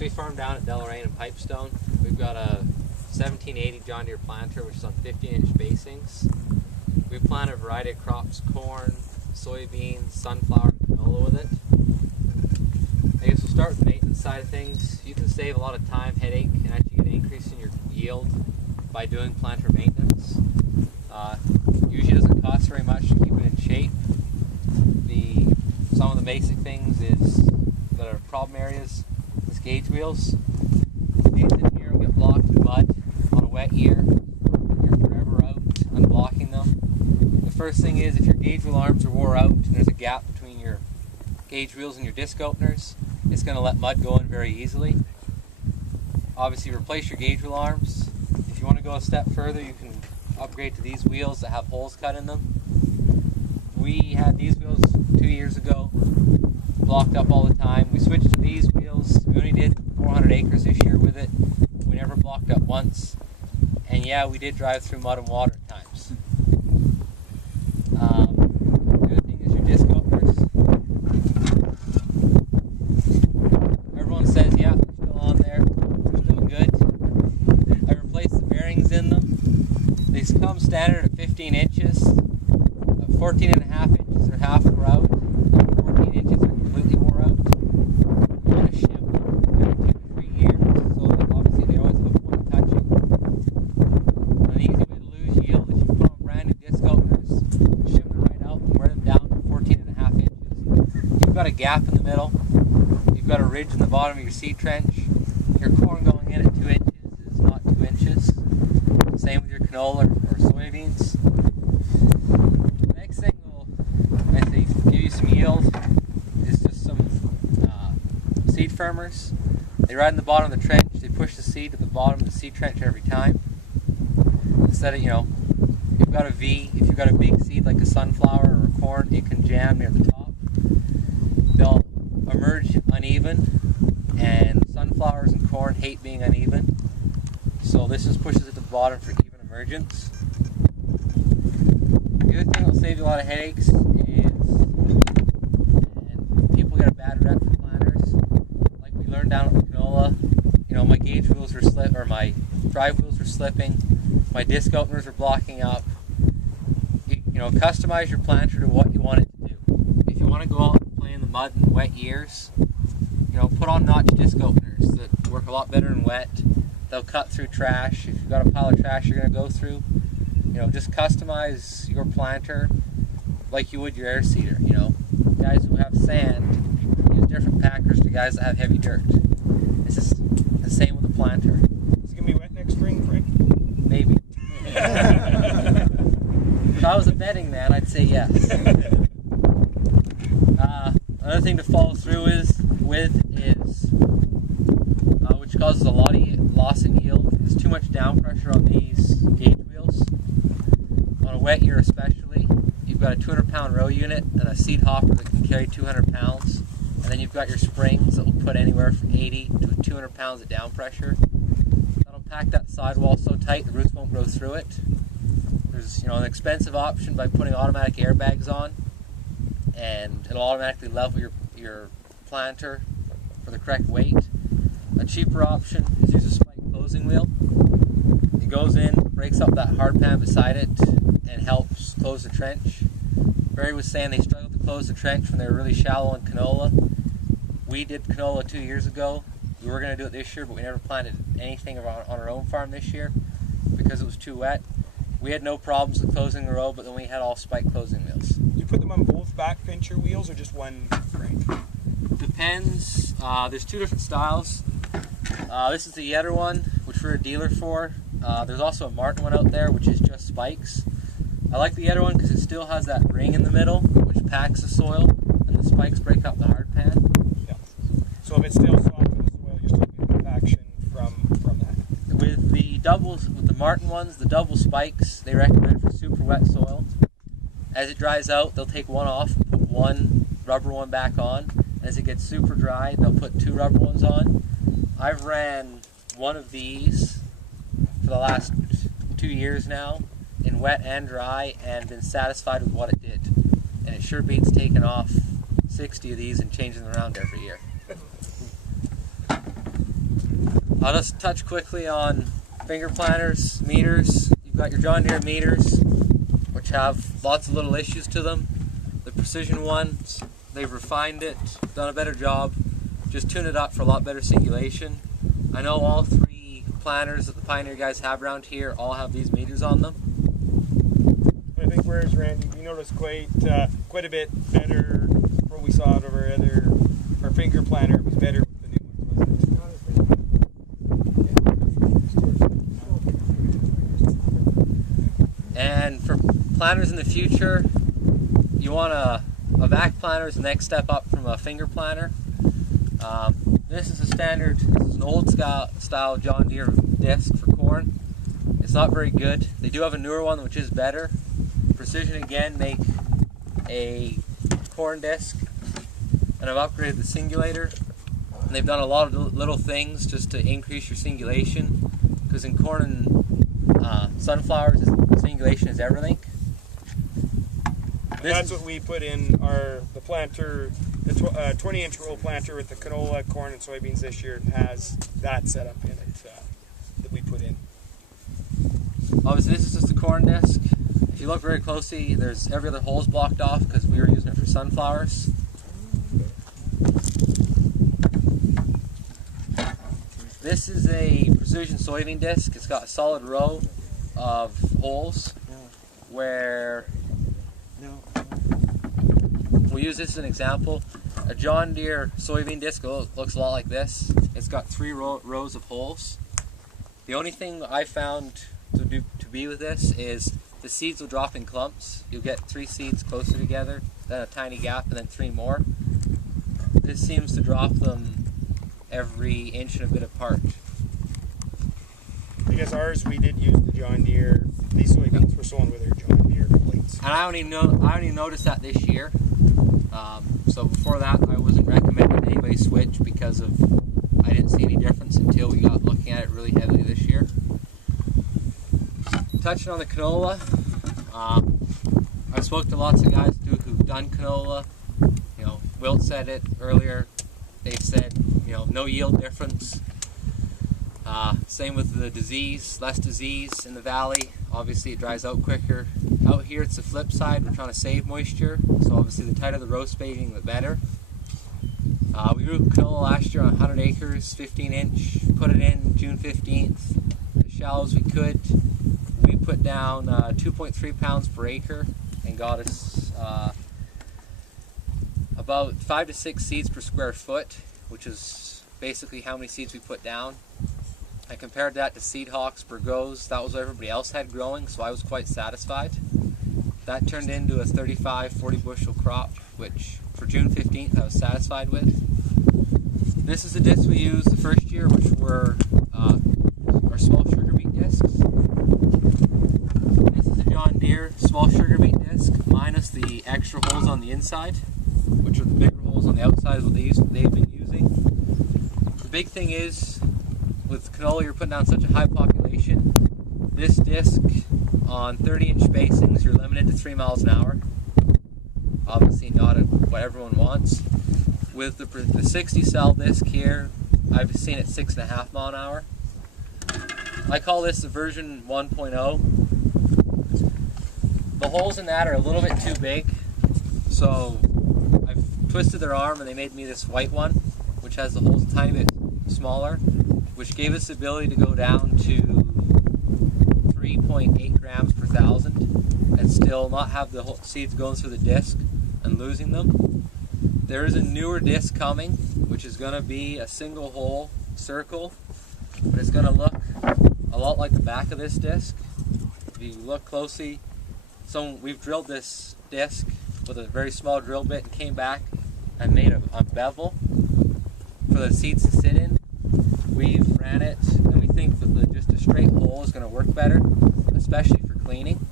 So we farm down at Deloraine and Pipestone. We've got a 1780 John Deere planter, which is on 15-inch basings. We plant a variety of crops: corn, soybeans, sunflower, and canola with it. I guess we'll start with the maintenance side of things. You can save a lot of time, headache, and actually get an increase in your yield by doing planter maintenance. Usually doesn't cost very much to keep it in shape. Some of the basic things that are problem areas is gauge wheels. These in here will get blocked in mud on a wet year. You're forever out unblocking them. The first thing is, if your gauge wheel arms are wore out and there's a gap between your gauge wheels and your disc openers, it's going to let mud go in very easily. Obviously, replace your gauge wheel arms. If you want to go a step further, you can upgrade to these wheels that have holes cut in them. We had these wheels 2 years ago, blocked up all the time. We switched to these wheels. We only did 400 acres this year with it. We never blocked up once. And yeah, we did drive through mud and water at times. The other thing is your disc openers. Everyone says, yeah, they're still on there. They're still good. I replaced the bearings in them. They come standard at 15 inches. 14 and a half inches are half wore out, 14 inches are completely wore out. You want to shim them every 2 to 3 years, so that obviously they always have a point touching. An easy way to lose yield is you put on brand new disc openers, shim them right out, and wear them down to 14 and a half inches. You've got a gap in the middle, you've got a ridge in the bottom of your seed trench. Your corn going in at 2 inches is not 2 inches. Same with your canola or soybeans. Some yield is just some seed firmers. They ride in the bottom of the trench. They push the seed to the bottom of the seed trench every time. Instead of, you've got a V, if you've got a big seed like a sunflower or a corn, it can jam near the top. They'll emerge uneven, and sunflowers and corn hate being uneven. So this just pushes it to the bottom for even emergence. The other thing that will save you a lot of headaches is, get a bad rep for planters. Like we learned down at the canola, my gauge wheels were or my drive wheels were slipping, my disc openers were blocking up. Customize your planter to what you want it to do. If you want to go out and play in the mud in wet years, put on notch disc openers that work a lot better in wet. They'll cut through trash. If you've got a pile of trash you're going to go through, just customize your planter like you would your air seeder. Guys who have sand use different packers to guys that have heavy dirt. It's just the same with the planter. Is it going to be wet next spring, Frank? Maybe. If I was a betting man, I'd say yes. Another thing to follow through with is which causes a lot of loss in yield, is too much down pressure on these gauge wheels. On a wet year especially, you've got a 200-pound row unit and a seed hopper that can carry 200 pounds. And then you've got your springs that will put anywhere from 80 to 200 pounds of down pressure. That'll pack that sidewall so tight the roots won't grow through it. There's an expensive option by putting automatic airbags on, and it'll automatically level your planter for the correct weight. A cheaper option is use a spike closing wheel. It goes in, breaks up that hard pan beside it, and helps close the trench. Barry was saying they struggled to close the trench when they were really shallow in canola. We did canola 2 years ago. We were going to do it this year, but we never planted anything on our own farm this year because it was too wet. We had no problems with closing the row, but then we had all spike closing wheels. You put them on both back pincher wheels or just one crank? Depends. There's 2 different styles. This is the Yetter one, which we're a dealer for. There's also a Martin one out there, which is just spikes. I like the Yetter one because it still has that ring in the middle, which packs the soil, and the spikes break up the hard pan. Yeah. So if it's still soft in the soil, you're still getting compaction from that. With the Martin ones, the double spikes, they recommend for super wet soil. As it dries out, they'll take one off and put one rubber one back on. As it gets super dry, they'll put 2 rubber ones on. I've ran one of these for the last 2 years now, in wet and dry, and been satisfied with what it did. And it sure beats taking off 60 of these and changing them around every year. I'll just touch quickly on finger planters, meters. You've got your John Deere meters, which have lots of little issues to them. The precision ones, they've refined it, done a better job, just tuned it up for a lot better singulation. I know all 3 planters that the Pioneer guys have around here all have these meters on them. I think, whereas Randy, we noticed quite a bit better what we saw out of our finger planter. It was better with the new ones, wasn't it? And for planters in the future, you want a vac planter is the next step up from a finger planter. This is an old style John Deere disc for corn. It's not very good. They do have a newer one which is better. Precision again make a corn disc, and I've upgraded the singulator. And they've done a lot of little things just to increase your singulation, because in corn and sunflowers, singulation is everything. That's what we put in the planter. The 20-inch roll planter with the canola, corn, and soybeans this year has that setup in it that we put in. Obviously, this is just a corn disc. If you look very closely, there's every other hole's blocked off because we were using it for sunflowers. This is a precision soybean disc. It's got a solid row of holes where we'll use this as an example. A John Deere soybean disc looks a lot like this. It's got 3 rows of holes. The only thing I found to be with this is the seeds will drop in clumps. You'll get 3 seeds closer together, then a tiny gap, and then 3 more. This seems to drop them every inch and a bit apart. I guess ours, we did use the John Deere. These soybeans were sown with our John Deere plates. And I only noticed that this year. So before that, I wasn't recommending anybody switch because I didn't see any difference until we got looking at it really heavily this year. Touching on the canola, I've spoken to lots of guys who've done canola. You know, Wilt said it earlier. They said, you know, no yield difference. Same with the disease, less disease in the valley. Obviously, it dries out quicker. Out here, it's the flip side. We're trying to save moisture, so obviously, the tighter the row spacing, the better. We grew canola last year on 100 acres, 15-inch. Put it in June 15th, as shallow as we could. We put down 2.3 pounds per acre and got us about 5 to 6 seeds per square foot, which is basically how many seeds we put down. I compared that to seed hawks per goes. That was what everybody else had growing, so I was quite satisfied. That turned into a 35-40 bushel crop, which for June 15th I was satisfied with. This is the discs we used the first year, which were our small sugar beet discs. This is a John Deere small sugar beet disc, minus the extra holes on the inside, which are the bigger holes on the outside is what they've been using. The big thing is, with canola, you're putting down such a high population. This disc on 30-inch spacings, you're limited to 3 miles an hour. Obviously not what everyone wants. With the 60 cell disc here, I've seen it 6.5 mile an hour. I call this the version 1.0. The holes in that are a little bit too big, so I've twisted their arm and they made me this white one, which has the holes a tiny bit smaller, which gave us the ability to go down to 3.8 grams per thousand and still not have the seeds going through the disc and losing them. There is a newer disc coming, which is going to be a single hole circle, but it's going to look a lot like the back of this disc. If you look closely, we've drilled this disc with a very small drill bit and came back and made a bevel for the seeds to sit in. We've ran it and we think that just a straight hole is going to work better, especially for cleaning.